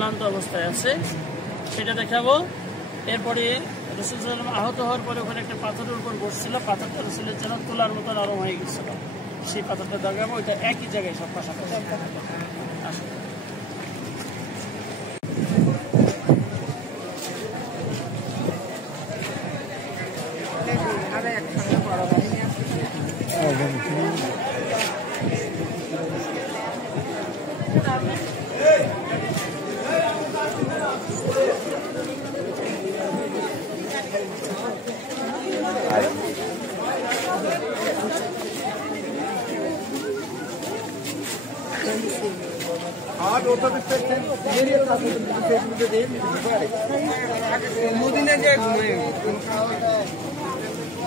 ক্লান্ত অবস্থায় আছে সেটা দেখাবো। এরপরে রাসূল সাল্লাল্লাহু আলাইহি ওয়াসাল্লাম আহত হওয়ার পরে ওখানে একটা পাথরের উপর বসছিল, পাথরটা রাসূলের যেন তোলার মতো নরম হয়ে গেছিল, সেই পাথরটা দেখাবো। ওইটা একই জায়গায় সব পাশাপাশি।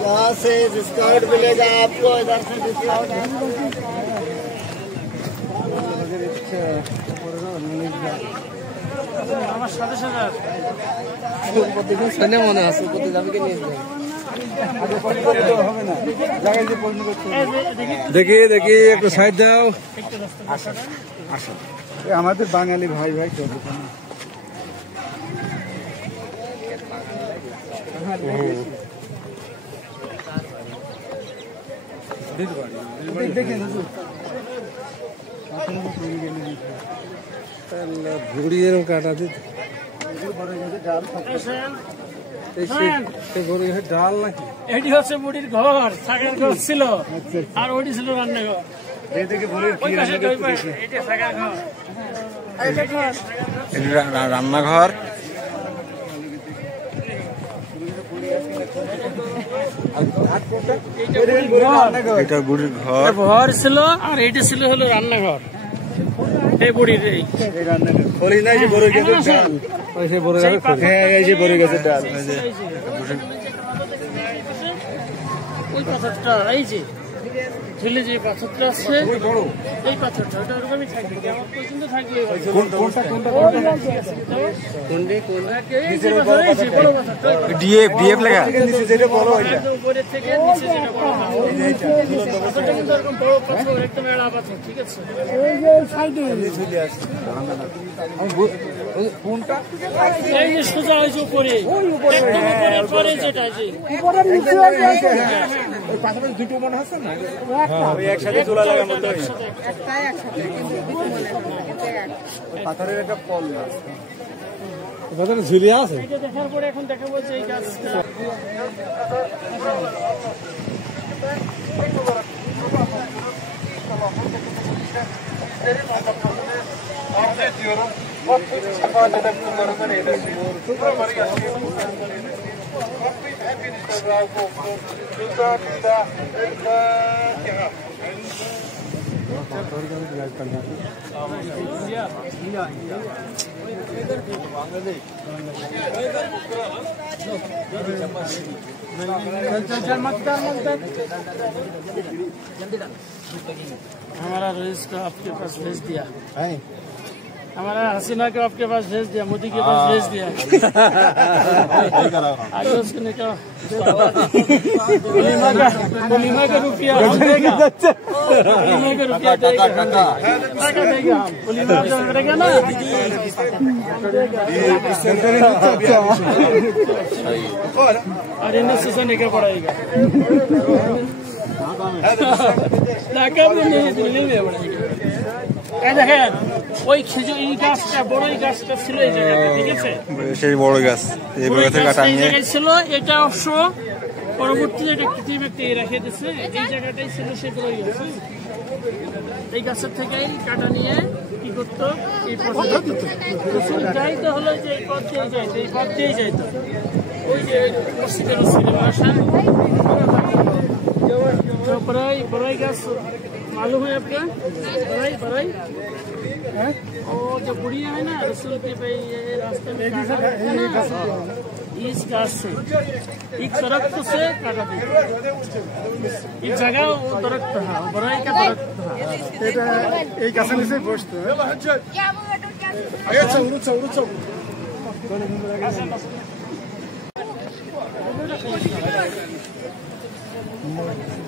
यहाँ से डिस्काउंट मिलेगा आपको, इधर से डिस्काउंट আমার সাথে সাথে মনে আছে কোথায় যাবে কি নিয়ে দেখি দেখি একটু সাইড দাও। আসো আমাদের বাঙালি ভাই ভাই তো ঘুরিয়ে কাটা দিতে ডাল নাকি? এটি হচ্ছে মুড়ির ঘর, থাকার ঘর ছিল, আর ওটি ছিল রান্নাঘর। রান্নাঘর এটা বুড়ির ঘর ছিল, আর এইটা ছিল হলো রান্নাঘর। এই বুড়ির এই ওই পাথরটা, এই যে ঝুলে যে পাথরটা আছে, এই পাথরটা ওটা ওরকমই থাকবে, কেমন পর্যন্ত থাকবে। উপরের থেকে নিচে যেটা বড় পাথরটা কিন্তু এরকম বড় পাথর, একদম এড়া পাথর, ঠিক আছে। এই যে সোজা ওই যে উপরে, একদম উপরের পরে যেটা যে দুটো মনে হচ্ছে না একসাথে তোলা লাগার মতো পাথরের একটা পল ঝুলিয়ে আছে। এটা দেখার পরে এখন দেখাবো যে এই গাছটা हमारा रईस को आपके पास भेज दिया, हमारा हसीना को आपके पास भेज दिया, मोदी के पास भेज दिया। आगे उसको निकाल, वलीमा का रुपया देगा, वलीमा का रुपया देगा, देगा हम वलीमा करेगा ना। और इन्हें सोचने का पड़ेगा, দেখেন ওই খেজুর এই গাছটা, বড় গাছটা ছিল এই জায়গাতে, ঠিক আছে, সেই বড় গাছ এই জায়গায় ছিল। এটা অবশ্য পরবর্তীতে এটা পৃথিবী ব্যক্তি রেখে দিচ্ছে, এই জায়গাটাই ছিল সেই বড় গাছ। এই গাছের থেকেই কাটা নিয়ে কি করতো, এই পথে যাইতে হলো যে এই পথ দিয়ে যাইতো, এই পথ দিয়ে যাইতো ওই যে মসজিদের বাসা। बड़ाई गाछ मालूम है आपका? बड़ाई वो जो बुढ़िया है ना, रसूल के रास्ते में इस गाछ से एक दरख्त से काटा दिया, एक जगह वो दरख्त था, बड़ाई का दरख्त था, এই গাছের নিচে বসতো।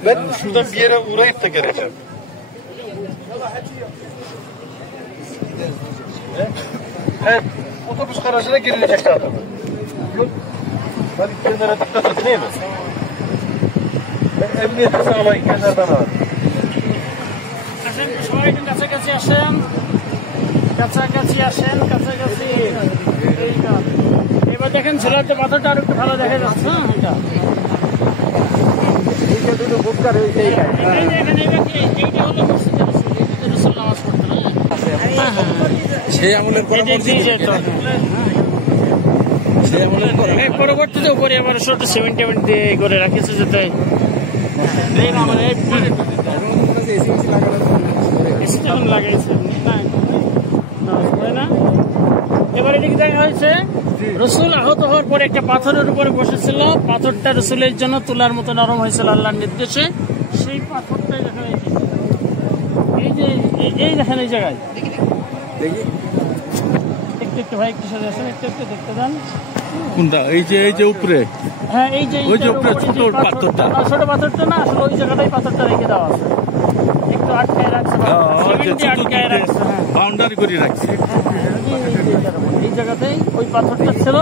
Ben şuradan bir yere uğrayıp da geleceğim. otobüs garajına girilecek zaten. Ben kenara dikkat edin değil mi? Ben emniyeti sağlayın kenardan abi. আসেন সবাই একটু কাছাকাছি আসেন, কাছাকাছি আসেন, কাছাকাছি। এইটা এবার দেখেন ছেলের পাথরটা আর একটু ভালো দেখা যাচ্ছে। হ্যাঁ এটা এইটা দুটো বুকটার এইটা এইটা হলো মসজিদে রাসূল, এইটাতে রাসূল নামাজ পড়তেন। হ্যাঁ হ্যাঁ সেই আমলের করা মসজিদ সেই আমলের করা পরবর্তীতে উপরে আবার ছোট সিমেন্ট টেমেন্ট দিয়ে করে রাখিছে যাতে লাগাইছে না। এবার এদিকে দেখা হয়েছে রসুল আহত হওয়ার পরে একটা পাথরের উপরে বসেছিল, পাথরটা রসুলের জন্য তুলার মতো নরম হয়েছিল আল্লাহর নির্দেশে। সেই পাথরটাই দেখা হয়েছে এই দেখেন এই জায়গায় দেখি একটু একটু ভাই একটু সাথে আসেন, একটু একটু দেখতে দেন। কোনটা? এই যে উপরে হ্যাঁ এই যে ওই যে উপরে ছোট পাথরটা। ছোট পাথরটা না, আসলে ওই জায়গাটাই পাথরটা রেখে দেওয়া আছে, একটু আটকায় রাখছে, আটকায় রাখছে। হ্যাঁ বাউন্ডারি করে রাখছে। এই জায়গাতেই ওই পাথরটা ছিল,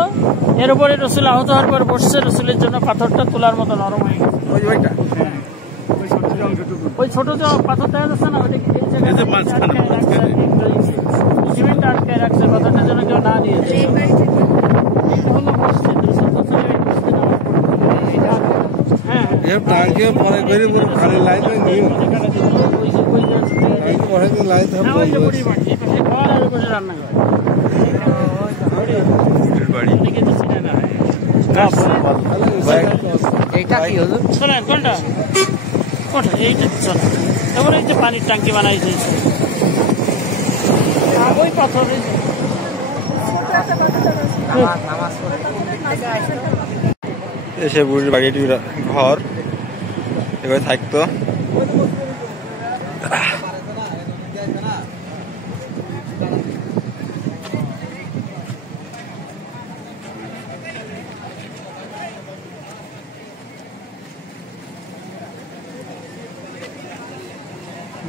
এর উপরে রসুল আহত হওয়ার পর বসছে, রসুলের জন্য পাথরটা তোলার মতো নরম হয়ে গেছে। ওইটা ওই ছোট যে পাথর দেখা যাচ্ছে না, ওইটা এই জায়গায় সিমেন্ট আটকায় রাখছে, পাথরটা যেন কেউ না দিয়েছে। হলো মসজিদ, রসুল তো চলে মসজিদে নামাজ পড়তে। হ্যাঁ টাঙ্কি পরে করে পুরো খালি লাইন নিয়ে পরে লাইন শোনেন কোনটা কোনটা এইটা চলে। তারপরে এই যে পানির ট্যাঙ্কি বানাই দিয়েছে ওই পাথর। এসে বুড়ির বাড়িটি ঘর এভাবে থাকতো।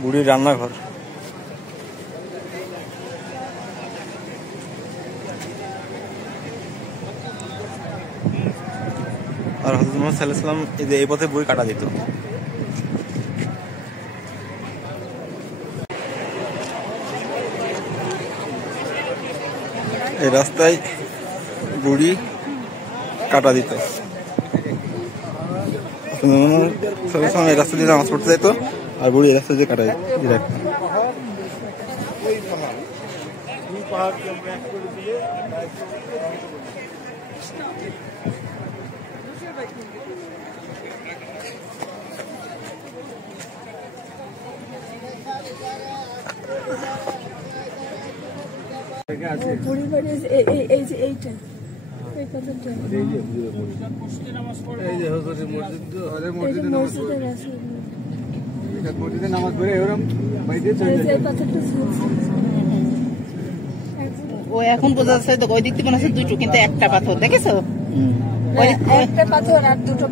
বুড়ির রান্নাঘর। আর হযরত মুহাম্মদ সাল্লাল্লাহু আলাইহি ওয়াসাল্লাম এই পথে বুড়ি কাটা দিত। এই রাস্তায় বুড়ি কাটা দিত। এই রাস্তা দিয়ে নামাজ পড়তে যাইতো আর বুড়ি এই রাস্তা দিয়ে কাটা দিত। মসজিদে নামাজ পড়ে এরকম ও এখন বোঝা যাচ্ছে ওই দিক থেকে মনে হচ্ছে দুটো, কিন্তু একটা পাথর দেখেছো? একটা পাথর আর দুটো